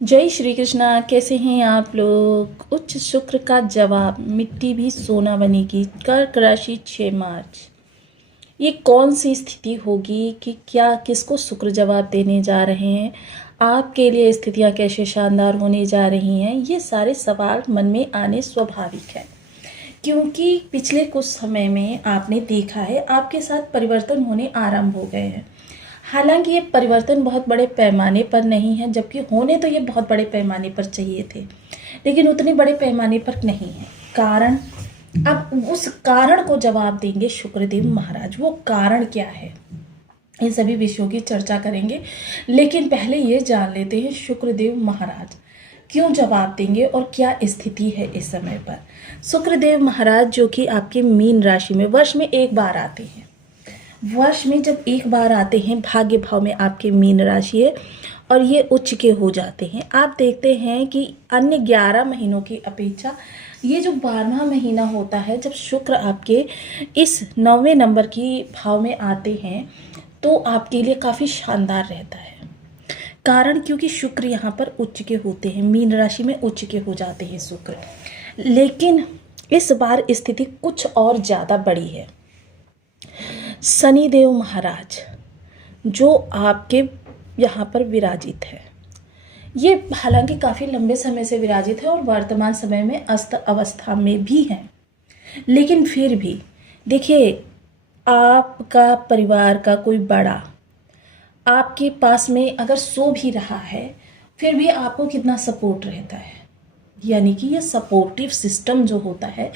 जय श्री कृष्णा। कैसे हैं आप लोग। उच्च शुक्र का जवाब, मिट्टी भी सोना बनेगी। कर्क राशि 6 मार्च। ये कौन सी स्थिति होगी कि क्या किसको शुक्र जवाब देने जा रहे हैं, आपके लिए स्थितियां कैसे शानदार होने जा रही हैं, ये सारे सवाल मन में आने स्वाभाविक है। क्योंकि पिछले कुछ समय में आपने देखा है आपके साथ परिवर्तन होने आरंभ हो गए हैं। हालांकि ये परिवर्तन बहुत बड़े पैमाने पर नहीं है, जबकि होने तो ये बहुत बड़े पैमाने पर चाहिए थे, लेकिन उतने बड़े पैमाने पर नहीं है। कारण, अब उस कारण को जवाब देंगे शुक्रदेव महाराज। वो कारण क्या है, इन सभी विषयों की चर्चा करेंगे। लेकिन पहले ये जान लेते हैं शुक्रदेव महाराज क्यों जवाब देंगे और क्या स्थिति है इस समय पर। शुक्रदेव महाराज जो कि आपके मीन राशि में वर्ष में एक बार आते हैं। वर्ष में जब एक बार आते हैं, भाग्य भाव में आपके मीन राशि है और ये उच्च के हो जाते हैं। आप देखते हैं कि अन्य 11 महीनों की अपेक्षा ये जो 12वां महीना होता है, जब शुक्र आपके इस 9वें नंबर की भाव में आते हैं, तो आपके लिए काफ़ी शानदार रहता है। कारण क्योंकि शुक्र यहाँ पर उच्च के होते हैं, मीन राशि में उच्च के हो जाते हैं शुक्र। लेकिन इस बार स्थिति कुछ और ज़्यादा बड़ी है। शनिदेव महाराज जो आपके यहाँ पर विराजित है, ये हालांकि काफ़ी लंबे समय से विराजित है और वर्तमान समय में अस्त अवस्था में भी है, लेकिन फिर भी देखिए, आपका परिवार का कोई बड़ा आपके पास में अगर सो भी रहा है, फिर भी आपको कितना सपोर्ट रहता है। यानी कि ये सपोर्टिव सिस्टम जो होता है,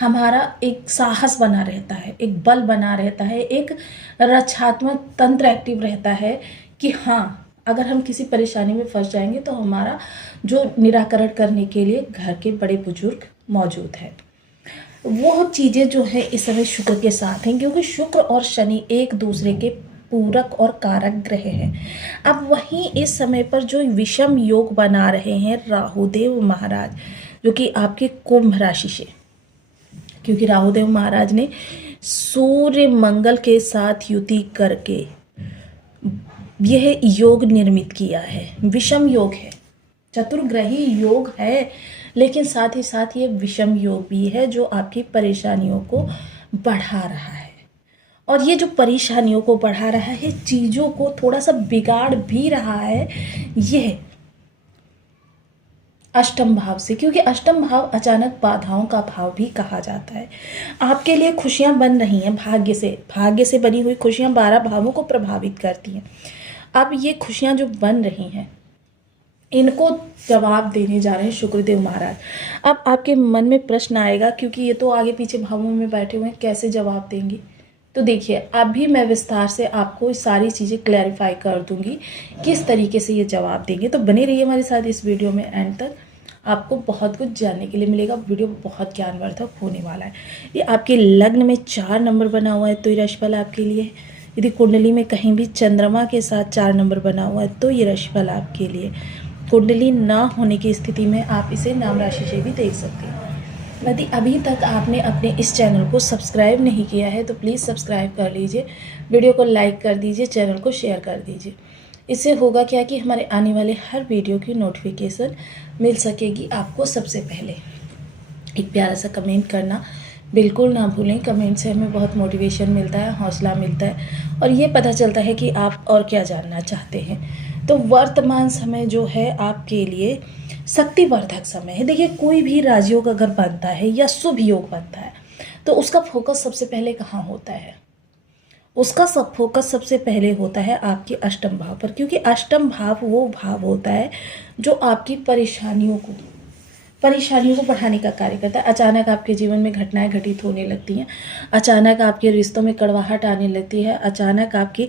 हमारा एक साहस बना रहता है, एक बल बना रहता है, एक रक्षात्मक तंत्र एक्टिव रहता है कि हाँ, अगर हम किसी परेशानी में फंस जाएंगे तो हमारा जो निराकरण करने के लिए घर के बड़े बुजुर्ग मौजूद है। वो चीज़ें जो है इस समय शुक्र के साथ हैं, क्योंकि शुक्र और शनि एक दूसरे के पूरक और कारक ग्रह हैं। अब वहीं इस समय पर जो विषम योग बना रहे हैं राहुदेव महाराज, जो कि आपके कुंभ राशि से, क्योंकि राहुदेव महाराज ने सूर्य मंगल के साथ युति करके यह योग निर्मित किया है। विषम योग है, चतुर्ग्रही योग है, लेकिन साथ ही साथ ये विषम योग भी है जो आपकी परेशानियों को बढ़ा रहा है। और ये जो परेशानियों को बढ़ा रहा है, चीज़ों को थोड़ा सा बिगाड़ भी रहा है, यह अष्टम भाव से, क्योंकि अष्टम भाव अचानक बाधाओं का भाव भी कहा जाता है। आपके लिए खुशियां बन रही हैं भाग्य से बनी हुई खुशियां 12 भावों को प्रभावित करती हैं। अब ये खुशियां जो बन रही हैं, इनको जवाब देने जा रहे हैं शुक्रदेव महाराज। अब आपके मन में प्रश्न आएगा, क्योंकि ये तो आगे पीछे भावों में बैठे हुए हैं, कैसे जवाब देंगे। तो देखिए, अभी मैं विस्तार से आपको सारी चीज़ें क्लैरिफाई कर दूंगी किस तरीके से ये जवाब देंगे। तो बने रहिए हमारे साथ इस वीडियो में एंड तक, आपको बहुत कुछ जानने के लिए मिलेगा। वीडियो बहुत ज्ञानवर्धक होने वाला है। ये आपके लग्न में 4 नंबर बना हुआ है तो ये राशिफल आपके लिए है। यदि कुंडली में कहीं भी चंद्रमा के साथ 4 नंबर बना हुआ है तो ये राशिफल आपके लिए। कुंडली ना होने की स्थिति में आप इसे नाम राशि से भी देख सकते हैं। यदि अभी तक आपने अपने इस चैनल को सब्सक्राइब नहीं किया है तो प्लीज़ सब्सक्राइब कर लीजिए, वीडियो को लाइक कर दीजिए, चैनल को शेयर कर दीजिए। इससे होगा क्या कि हमारे आने वाले हर वीडियो की नोटिफिकेशन मिल सकेगी आपको सबसे पहले। एक प्यारा सा कमेंट करना बिल्कुल ना भूलें। कमेंट से हमें बहुत मोटिवेशन मिलता है, हौसला मिलता है और ये पता चलता है कि आप और क्या जानना चाहते हैं। तो वर्तमान समय जो है आपके लिए शक्तिवर्धक समय है। देखिए, कोई भी राजयोग अगर बनता है या शुभ योग बनता है तो उसका फोकस सबसे पहले कहाँ होता है? उसका सब फोकस सबसे पहले होता है आपके अष्टम भाव पर, क्योंकि अष्टम भाव वो भाव होता है जो आपकी परेशानियों को बढ़ाने का कार्य करता है। अचानक आपके जीवन में घटनाएं घटित होने लगती हैं, अचानक आपके रिश्तों में कड़वाहट आने लगती है, अचानक आपके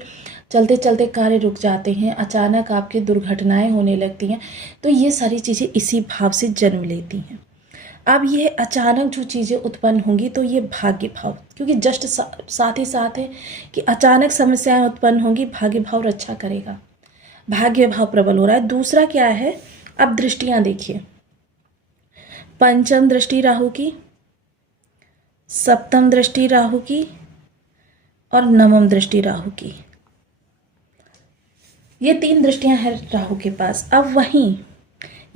चलते चलते कार्य रुक जाते हैं, अचानक आपकी दुर्घटनाएं होने लगती हैं। तो ये सारी चीज़ें इसी भाव से जन्म लेती हैं। अब ये अचानक जो चीज़ें उत्पन्न होंगी तो ये भाग्य भाव, क्योंकि जस्ट साथ ही साथ है कि अचानक समस्याएं उत्पन्न होंगी, भाग्य भाव रक्षा करेगा, भाग्य भाव प्रबल हो रहा है। दूसरा क्या है, अब दृष्टियां देखिए, पंचम दृष्टि राहु की, सप्तम दृष्टि राहु की और नवम दृष्टि राहु की। ये 3 दृष्टियां हैं राहु के पास। अब वहीं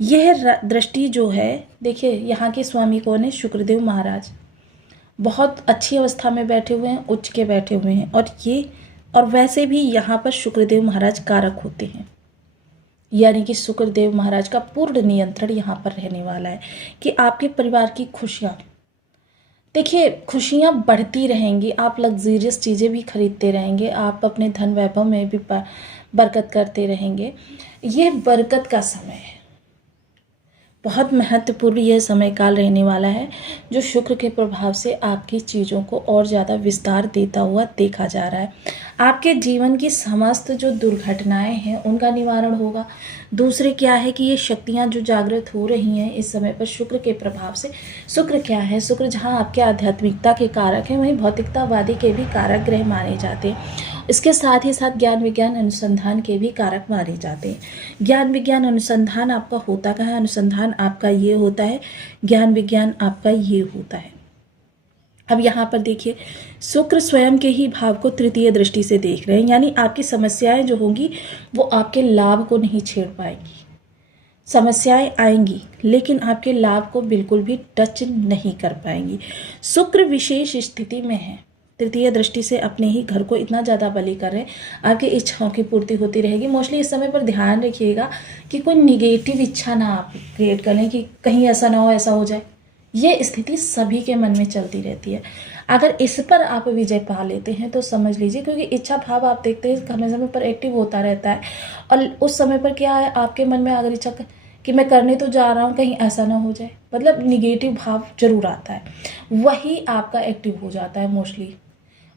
यह दृष्टि जो है, देखिए यहाँ के स्वामी कौन है, शुक्रदेव महाराज बहुत अच्छी अवस्था में बैठे हुए हैं, उच्च के बैठे हुए हैं। और वैसे भी यहाँ पर शुक्रदेव महाराज कारक होते हैं, यानी कि शुक्रदेव महाराज का पूर्ण नियंत्रण यहाँ पर रहने वाला है कि आपके परिवार की खुशियाँ, देखिए खुशियाँ बढ़ती रहेंगी, आप लग्जरियस चीज़ें भी खरीदते रहेंगे, आप अपने धन वैभव में भी बरकत करते रहेंगे। ये बरकत का समय है, बहुत महत्वपूर्ण यह समय काल रहने वाला है, जो शुक्र के प्रभाव से आपकी चीज़ों को और ज़्यादा विस्तार देता हुआ देखा जा रहा है। आपके जीवन की समस्त जो दुर्घटनाएं हैं उनका निवारण होगा। दूसरे क्या है कि ये शक्तियां जो जागृत हो रही हैं इस समय पर शुक्र के प्रभाव से। शुक्र क्या है, शुक्र जहां आपके आध्यात्मिकता के कारक हैं वहीं भौतिकतावादी के भी कारक ग्रह माने जाते हैं। इसके साथ ही साथ ज्ञान विज्ञान अनुसंधान के भी कारक माने जाते हैं। ज्ञान विज्ञान अनुसंधान आपका होता कहाँ है, अनुसंधान आपका ये होता है, ज्ञान विज्ञान आपका ये होता है। अब यहाँ पर देखिए शुक्र स्वयं के ही भाव को तृतीय दृष्टि से देख रहे हैं, यानी आपकी समस्याएं जो होंगी वो आपके लाभ को नहीं छेड़ पाएंगी। समस्याएं आएंगी लेकिन आपके लाभ को बिल्कुल भी टच नहीं कर पाएंगी। शुक्र विशेष स्थिति में है, तृतीय दृष्टि से अपने ही घर को इतना ज़्यादा बलि कर रहे हैं, आपकी इच्छाओं की पूर्ति होती रहेगी। मोस्टली इस समय पर ध्यान रखिएगा कि कोई निगेटिव इच्छा ना आप क्रिएट करें कि कहीं ऐसा ना हो, ऐसा हो जाए। ये स्थिति सभी के मन में चलती रहती है। अगर इस पर आप विजय पा लेते हैं तो समझ लीजिए, क्योंकि इच्छा भाव आप देखते हैं समय समय पर एक्टिव होता रहता है, और उस समय पर क्या है आपके मन में अगर इच्छा कि मैं करने तो जा रहा हूँ कहीं ऐसा ना हो जाए, मतलब निगेटिव भाव जरूर आता है, वही आपका एक्टिव हो जाता है मोस्टली।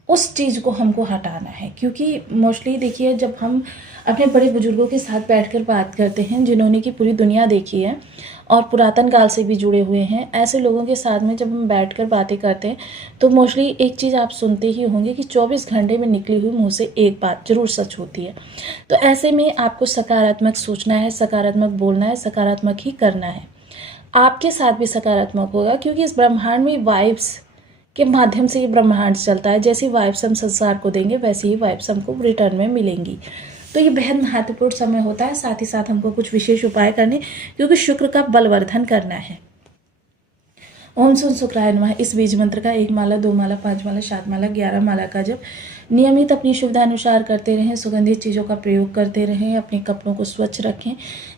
उस चीज़ को हमको हटाना है, क्योंकि मोस्टली देखिए जब हम अपने बड़े बुजुर्गों के साथ बैठकर बात करते हैं जिन्होंने की पूरी दुनिया देखी है और पुरातन काल से भी जुड़े हुए हैं, ऐसे लोगों के साथ में जब हम बैठकर बातें करते हैं तो मोस्टली एक चीज़ आप सुनते ही होंगे कि 24 घंटे में निकली हुई मुँह से एक बात जरूर सच होती है। तो ऐसे में आपको सकारात्मक सोचना है, सकारात्मक बोलना है, सकारात्मक ही करना है। आपके साथ भी सकारात्मक होगा, क्योंकि इस ब्रह्मांड में वाइब्स के माध्यम से ये ब्रह्मांड चलता है। जैसी वाइब्स हम संसार को देंगे वैसी ही वाइब्स हमको रिटर्न में मिलेंगी। तो ये बेहद महत्वपूर्ण समय होता है। साथ ही साथ हमको कुछ विशेष उपाय करने, क्योंकि शुक्र का बलवर्धन करना है। ओम सुन शुक्राय नमः इस बीज मंत्र का 1 माला, 2 माला, 5 माला, 7 माला, 11 माला का जब नियमित अपनी सुविधा अनुसार करते रहें। सुगंधित चीज़ों का प्रयोग करते रहें, अपने कपड़ों को स्वच्छ रखें,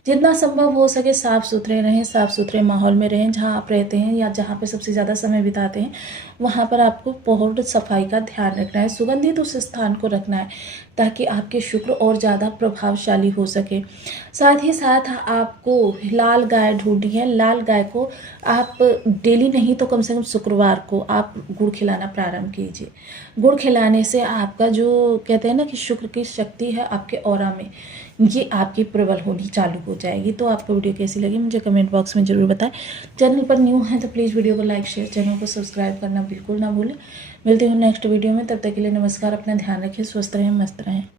जितना संभव हो सके साफ़ सुथरे रहें, साफ़ सुथरे माहौल में रहें। जहाँ आप रहते हैं या जहाँ पे सबसे ज़्यादा समय बिताते हैं वहाँ पर आपको बहुत सफाई का ध्यान रखना है, सुगंधित उस स्थान को रखना है ताकि आपके शुक्र और ज़्यादा प्रभावशाली हो सके। साथ ही साथ आपको लाल गाय ढूंढनी है। लाल गाय को आप डेली नहीं तो कम से कम शुक्रवार को आप गुड़ खिलाना प्रारंभ कीजिए। गुड़ खिलाने से आपका जो कहते हैं ना कि शुक्र की शक्ति है आपके ऑरा में, ये आपकी प्रबल होनी चालू हो जाएगी। तो आपको वीडियो कैसी लगी मुझे कमेंट बॉक्स में ज़रूर बताएं। चैनल पर न्यू है तो प्लीज़ वीडियो को लाइक शेयर, चैनल को सब्सक्राइब करना बिल्कुल ना भूलें। मिलते हैं नेक्स्ट वीडियो में, तब तक के लिए नमस्कार। अपना ध्यान रखें, स्वस्थ रहें, मस्त रहें।